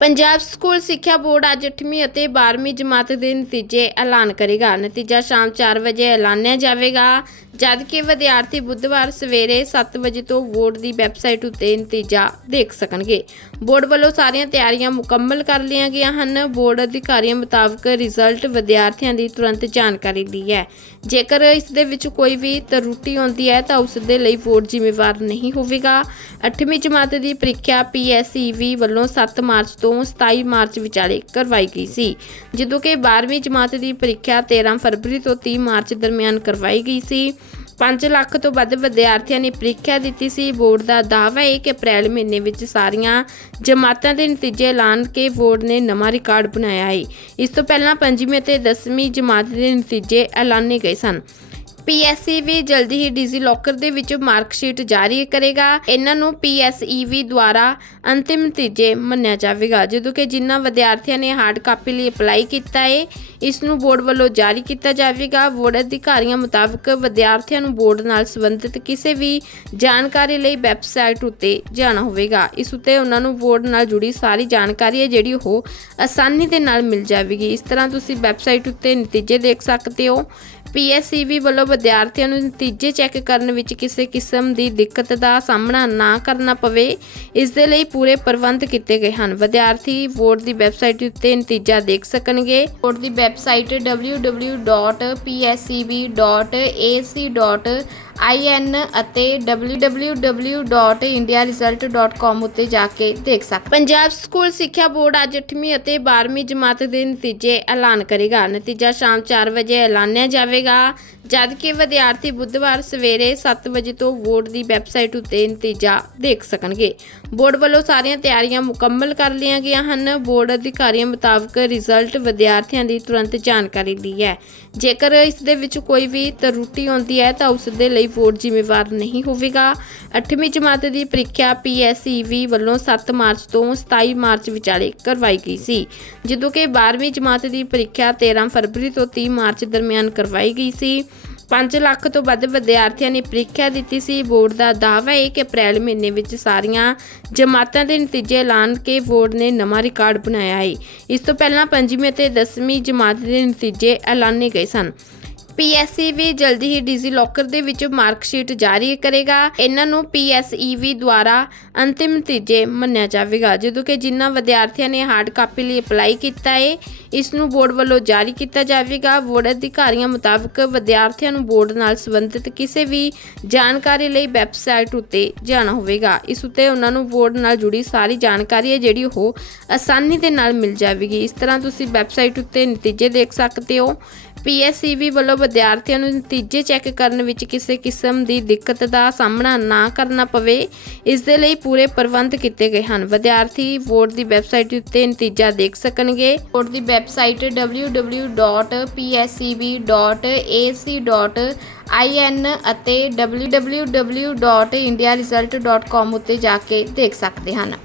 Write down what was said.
Punjab school ਸਿੱਖਿਆ board ਅੱਜ 8ਵੀਂ ਅਤੇ 12ਵੀਂ ਜਮਾਤ ਦੇ ਨਤੀਜੇ ਐਲਾਨ ਕਰੇਗਾ। ਨਤੀਜਾ ਸ਼ਾਮ 4 ਵਜੇ ਐਲਾਨਿਆ ਜਾਵੇਗਾ। ਜਦਕਿ ਵਿਦਿਆਰਥੀ ਬੁੱਧਵਾਰ ਸਵੇਰੇ 7 ਵਜੇ ਤੋਂ ਬੋਰਡ ਦੀ ਵੈਬਸਾਈਟ ਉੱਤੇ ਨਤੀਜਾ ਦੇਖ ਸਕਣਗੇ। ਬੋਰਡ ਵੱਲੋਂ ਸਾਰੀਆਂ ਤਿਆਰੀਆਂ ਮੁਕੰਮਲ ਕਰ ਲਈਆਂ ਗਈਆਂ ਹਨ। ਬੋਰਡ ਅਧਿਕਾਰੀਆਂ ਮੁਤਾਬਕ ਰਿਜ਼ਲਟ ਵਿਦਿਆਰਥੀਆਂ ਦੀ ਤੁਰੰਤ ਜਾਣਕਾਰੀ ਲਈ ਹੈ। ਜੇਕਰ ਇਸ ਦੇ ਵਿੱਚ ਕੋਈ ਵੀ ਤਰੁੱਟੀ ਆਉਂਦੀ ਹੈ ਤਾਂ ਉਸ ਦੇ ਲਈ ਬੋਰਡ ਜ਼ਿੰਮੇਵਾਰ ਨਹੀਂ ਹੋਵੇਗਾ। 8ਵੀਂ ਜਮਾਤ ਦੀ ਪ੍ਰੀਖਿਆ ਪੀਐਸਈਵੀ ਵੱਲੋਂ 7 ਮਾਰਚ ਤੋਂ 27 ਮਾਰਚ ਵਿਚਾਲੇ ਕਰਵਾਈ ਗਈ ਸੀ, ਜਦੋਂ ਕਿ 12ਵੀਂ ਜਮਾਤ ਦੀ ਪ੍ਰੀਖਿਆ 13 ਫਰਵਰੀ ਤੋਂ 30 ਮਾਰਚ ਦਰਮਿਆਨ ਕਰਵਾਈ ਗਈ ਸੀ। 5 ਲੱਖ ਤੋਂ ਵੱਧ ਵਿਦਿਆਰਥੀਆਂ ਨੇ ਪ੍ਰੀਖਿਆ ਦਿੱਤੀ ਸੀ। ਬੋਰਡ ਦਾ ਦਾਅਵਾ ਹੈ ਕਿ ਅਪ੍ਰੈਲ ਮਹੀਨੇ ਵਿੱਚ ਸਾਰੀਆਂ ਜਮਾਤਾਂ ਦੇ ਨਤੀਜੇ ਐਲਾਨ ਕੇ ਬੋਰਡ ਨੇ ਨਵਾਂ ਰਿਕਾਰਡ ਬਣਾਇਆ ਹੈ। ਇਸ ਤੋਂ ਪਹਿਲਾਂ 5ਵੀਂ ਅਤੇ 10ਵੀਂ ਜਮਾਤ ਦੇ ਨਤੀਜੇ ਐਲਾਨੇ ਗਏ ਸਨ। ਪੀਐਸਈਵੀ ਜਲਦੀ ਹੀ ਡਿਜੀ ਲੋਕਰ ਦੇ ਵਿੱਚ ਮਾਰਕਸ਼ੀਟ ਜਾਰੀ ਕਰੇਗਾ। ਇਹਨਾਂ ਨੂੰ ਪੀਐਸਈਵੀ ਦੁਆਰਾ ਅੰਤਿਮ ਨਤੀਜੇ ਮੰਨਿਆ ਜਾਵੇਗਾ। ਜਦੋਂ ਕਿ ਜਿਨ੍ਹਾਂ ਵਿਦਿਆਰਥੀਆਂ ਨੇ ਹਾਰਡ ਕਾਪੀ ਲਈ ਅਪਲਾਈ ਕੀਤਾ ਹੈ ਇਸ ਨੂੰ ਬੋਰਡ ਵੱਲੋਂ ਜਾਰੀ ਕੀਤਾ ਜਾਵੇਗਾ। ਬੋਰਡ ਅਧਿਕਾਰੀਆਂ ਮੁਤਾਬਕ ਵਿਦਿਆਰਥੀਆਂ ਨੂੰ ਬੋਰਡ ਨਾਲ ਸੰਬੰਧਿਤ ਕਿਸੇ ਵੀ ਜਾਣਕਾਰੀ ਲਈ ਵੈਬਸਾਈਟ ਉੱਤੇ ਜਾਣਾ ਹੋਵੇਗਾ। ਇਸ ਉੱਤੇ ਉਹਨਾਂ ਨੂੰ ਬੋਰਡ ਨਾਲ ਜੁੜੀ ਸਾਰੀ ਜਾਣਕਾਰੀ ਹੈ, ਜਿਹੜੀ ਉਹ ਆਸਾਨੀ ਦੇ ਨਾਲ ਮਿਲ ਜਾਵੇਗੀ। ਇਸ ਤਰ੍ਹਾਂ ਤੁਸੀਂ ਵੈਬਸਾਈਟ ਉੱਤੇ ਨਤੀਜੇ ਦੇਖ ਸਕਦੇ ਹੋ। ਪੀਐਸਸੀਬੀ ਵੱਲੋਂ ਵਿਦਿਆਰਥੀਆਂ ਨੂੰ ਨਤੀਜੇ ਚੈੱਕ ਕਰਨ ਵਿੱਚ ਕਿਸੇ ਕਿਸਮ ਦੀ ਦਿੱਕਤ ਦਾ ਸਾਹਮਣਾ ਨਾ ਕਰਨਾ ਪਵੇ, ਇਸ ਦੇ ਲਈ ਪੂਰੇ ਪ੍ਰਬੰਧ ਕੀਤੇ ਗਏ ਹਨ। ਵਿਦਿਆਰਥੀ ਬੋਰਡ ਦੀ ਵੈਬਸਾਈਟ ਉੱਤੇ ਨਤੀਜਾ ਦੇਖ ਸਕਣਗੇ। ਬੋਰਡ ਦੀ ਵੈਬਸਾਈਟ www.pscb.ac.in ਅਤੇ www.indiaresult.com ਉੱਤੇ ਜਾ ਕੇ ਦੇਖ ਸਕਦੇ ਪੰਜਾਬ ਸਕੂਲ ਸਿੱਖਿਆ ਬੋਰਡ ਅੱਜ 8ਵੀਂ ਅਤੇ 12ਵੀਂ ਜਮਾਤ ਦੇ ਨਤੀਜੇ ਐਲਾਨ ਕਰੇਗਾ। ਨਤੀਜਾ ਸ਼ਾਮ 4 ਵਜੇ ਐਲਾਨਿਆ ਜਾਵੇ। ਜਾਵੇਗਾ ਜਦਕਿ ਵਿਦਿਆਰਥੀ ਬੁੱਧਵਾਰ ਸਵੇਰੇ 7 ਵਜੇ ਤੋਂ ਬੋਰਡ ਦੀ ਵੈਬਸਾਈਟ ਉੱਤੇ ਨਤੀਜਾ ਦੇਖ ਸਕਣਗੇ। ਬੋਰਡ ਵੱਲੋਂ ਸਾਰੀਆਂ ਤਿਆਰੀਆਂ ਮੁਕੰਮਲ ਕਰ ਲਈਆਂ ਗਈਆਂ ਹਨ। ਬੋਰਡ ਅਧਿਕਾਰੀਆਂ ਮੁਤਾਬਕ ਰਿਜ਼ਲਟ ਵਿਦਿਆਰਥੀਆਂ ਦੀ ਤੁਰੰਤ ਜਾਣਕਾਰੀ ਲਈ ਹੈ। ਜੇਕਰ ਇਸ ਦੇ ਵਿੱਚ ਕੋਈ ਵੀ ਤਰੁੱਟੀ ਆਉਂਦੀ ਹੈ ਤਾਂ ਉਸ ਦੇ ਲਈ ਬੋਰਡ ਜ਼ਿੰਮੇਵਾਰ ਨਹੀਂ ਹੋਵੇਗਾ। 8ਵੀਂ ਜਮਾਤ ਦੀ ਪ੍ਰੀਖਿਆ ਪੀਐਸਈਵੀ ਵੱਲੋਂ 7 ਮਾਰਚ ਤੋਂ 27 ਮਾਰਚ ਵਿਚਾਲੇ ਕਰਵਾਈ ਗਈ ਸੀ, ਜਦੋਂ ਕਿ 12ਵੀਂ ਜਮਾਤ ਦੀ ਪ੍ਰੀਖਿਆ 13 ਫਰਵਰੀ ਤੋਂ 30 ਮਾਰਚ ਦਰਮਿਆਨ ਕਰਵਾਈ ਗਈ ਸੀ। 5 ਲੱਖ ਤੋਂ ਵੱਧ ਵਿਦਿਆਰਥੀਆਂ ਨੇ ਪ੍ਰੀਖਿਆ ਦਿੱਤੀ ਸੀ। ਬੋਰਡ ਦਾ ਦਾਅਵਾ ਹੈ ਕਿ ਅਪ੍ਰੈਲ ਮਹੀਨੇ ਵਿੱਚ ਸਾਰੀਆਂ ਜਮਾਤਾਂ ਦੇ ਨਤੀਜੇ ਐਲਾਨ ਕੇ ਬੋਰਡ ਨੇ ਨਵਾਂ ਰਿਕਾਰਡ ਬਣਾਇਆ ਹੈ। ਇਸ ਤੋਂ ਪਹਿਲਾਂ 5ਵੀਂ ਅਤੇ 10ਵੀਂ ਜਮਾਤ ਦੇ ਨਤੀਜੇ ਐਲਾਨੇ ਗਏ ਸਨ। ਪੀਐਸਈਵੀ ਜਲਦੀ ਹੀ ਡਿਜੀ ਲੋਕਰ ਦੇ ਵਿੱਚ ਮਾਰਕਸ਼ੀਟ ਜਾਰੀ ਕਰੇਗਾ। ਇਹਨਾਂ ਨੂੰ ਪੀਐਸਈਵੀ ਦੁਆਰਾ ਅੰਤਿਮ ਨਤੀਜੇ ਮੰਨਿਆ ਜਾਵੇਗਾ। ਜਦੋਂ ਕਿ ਜਿਨ੍ਹਾਂ ਵਿਦਿਆਰਥੀਆਂ ਨੇ ਹਾਰਡ ਕਾਪੀ ਲਈ ਅਪਲਾਈ ਕੀਤਾ ਹੈ ਇਸ ਨੂੰ ਬੋਰਡ ਵੱਲੋਂ ਜਾਰੀ ਕੀਤਾ ਜਾਵੇਗਾ। ਬੋਰਡ ਅਧਿਕਾਰੀਆਂ ਮੁਤਾਬਕ ਵਿਦਿਆਰਥੀਆਂ ਨੂੰ ਬੋਰਡ ਨਾਲ ਸੰਬੰਧਿਤ ਕਿਸੇ ਵੀ ਜਾਣਕਾਰੀ ਲਈ ਵੈਬਸਾਈਟ ਉੱਤੇ ਜਾਣਾ ਹੋਵੇਗਾ। ਇਸ ਉੱਤੇ ਉਹਨਾਂ ਨੂੰ ਬੋਰਡ ਨਾਲ ਜੁੜੀ ਸਾਰੀ ਜਾਣਕਾਰੀ ਹੈ, ਜਿਹੜੀ ਉਹ ਆਸਾਨੀ ਦੇ ਨਾਲ ਮਿਲ ਜਾਵੇਗੀ। ਇਸ ਤਰ੍ਹਾਂ ਤੁਸੀਂ ਵੈਬਸਾਈਟ ਉੱਤੇ ਨਤੀਜੇ ਦੇਖ ਸਕਦੇ ਹੋ। ਪੀਐਸਸੀਬੀ ਵੱਲੋਂ ਵਿਦਿਆਰਥੀਆਂ ਨੂੰ ਨਤੀਜੇ ਚੈੱਕ ਕਰਨ ਵਿੱਚ ਕਿਸੇ ਕਿਸਮ ਦੀ ਦਿੱਕਤ ਦਾ ਸਾਹਮਣਾ ਨਾ ਕਰਨਾ ਪਵੇ, ਇਸ ਦੇ ਲਈ ਪੂਰੇ ਪ੍ਰਬੰਧ ਕੀਤੇ ਗਏ ਹਨ। ਵਿਦਿਆਰਥੀ ਬੋਰਡ ਦੀ ਵੈਬਸਾਈਟ ਉੱਤੇ ਨਤੀਜਾ ਦੇਖ ਸਕਣਗੇ। ਬੋਰਡ ਦੀ ਵੈਬਸਾਈਟ www.pscb.ac.in ਅਤੇ www.indiaresult.com ਉੱਤੇ ਜਾ ਕੇ ਦੇਖ ਸਕਦੇ ਹਨ।